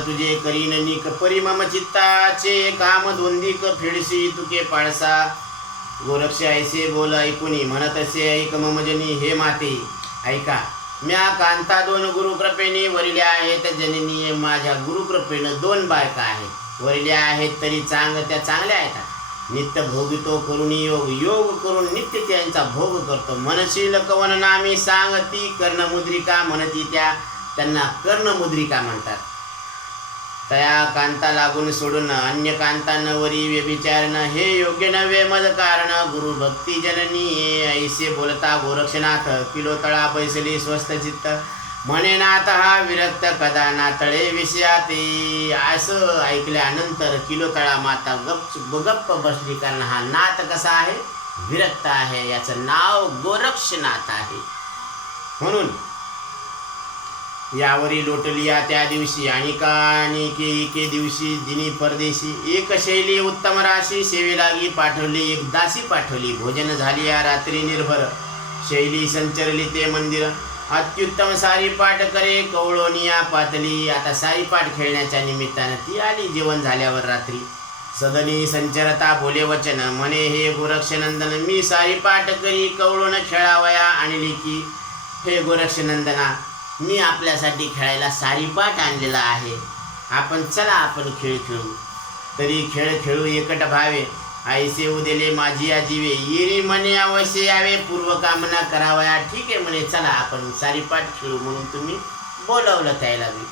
तुझे करीन निक परिमम चित्ताचे काम दोंदिक फिडशी तुके पाळसा. गोरक्ष ऐसे बोल ऐकुनी म्हणत असे ऐक मम जनी हे माते ऐका. म्या कांता दोन गुरुकृपेने वरिल्या आहेत जननी माझ्या गुरुकृपेनं दोन बायका आहेत. वरिल्या आहेत तरी चांग त्या चांगल्या आहेत. नित्य भोगितो करून योग योग करून नित्य त्यांचा भोग करतो. मनशील कवन नामी सांगती कर्णमुद्रिका म्हणती त्या त्यांना कर्णमुद्रिका म्हणतात. तया कांता लागून सोडून अन्य कांतांवरी व्यभिचारण. हे योग्य नव्हे मद कारण. गुरु भक्ती जननी ऐसे बोलता गोरक्षनाथ. किलो तळा बैसली स्वस्त चित्त. म्हणे नाथ हा विरक्त कदा नातळे विषयाते. असं ऐकल्यानंतर किलो तळा माता गप गप्प बसली कारण हा नाथ कसा आहे? विरक्त आहे. याचं नाव गोरक्षनाथ आहे. म्हणून यावरी लोटलिया त्या दिवशी. आणि के एके दिवशी दिनी परदेशी. एक शैली उत्तम राशी सेवेलागी पाठवली एक दासी पाठवली. भोजन झाली या रात्री निर्भर. शैली संचरली ते मंदिर. अत्युत्तम सारी पाठ करे कवळोनिया पातली. आता सारी पाठ खेळण्याच्या निमित्तानं ती आली जेवण झाल्यावर रात्री. सदनी संचरता बोले वचन. म्हणे हे गोरक्षनंदन मी सारी पाठ करी कवळून खेळावया आणली की हे गोरक्षनंदना मी आपल्यासाठी खेळायला सारीपाट आणलेला आहे. आपण चला आपण खेळ खेळू. तरी खेळ खेळू एकट भावे. आईसे उदेले माझी आजीवे. येरी म्हणे अवश्य यावे. पूर्वकामना करावया. ठीक आहे म्हणे चला आपण सारीपाठ खेळू म्हणून तुम्ही बोलवलं त्याला मी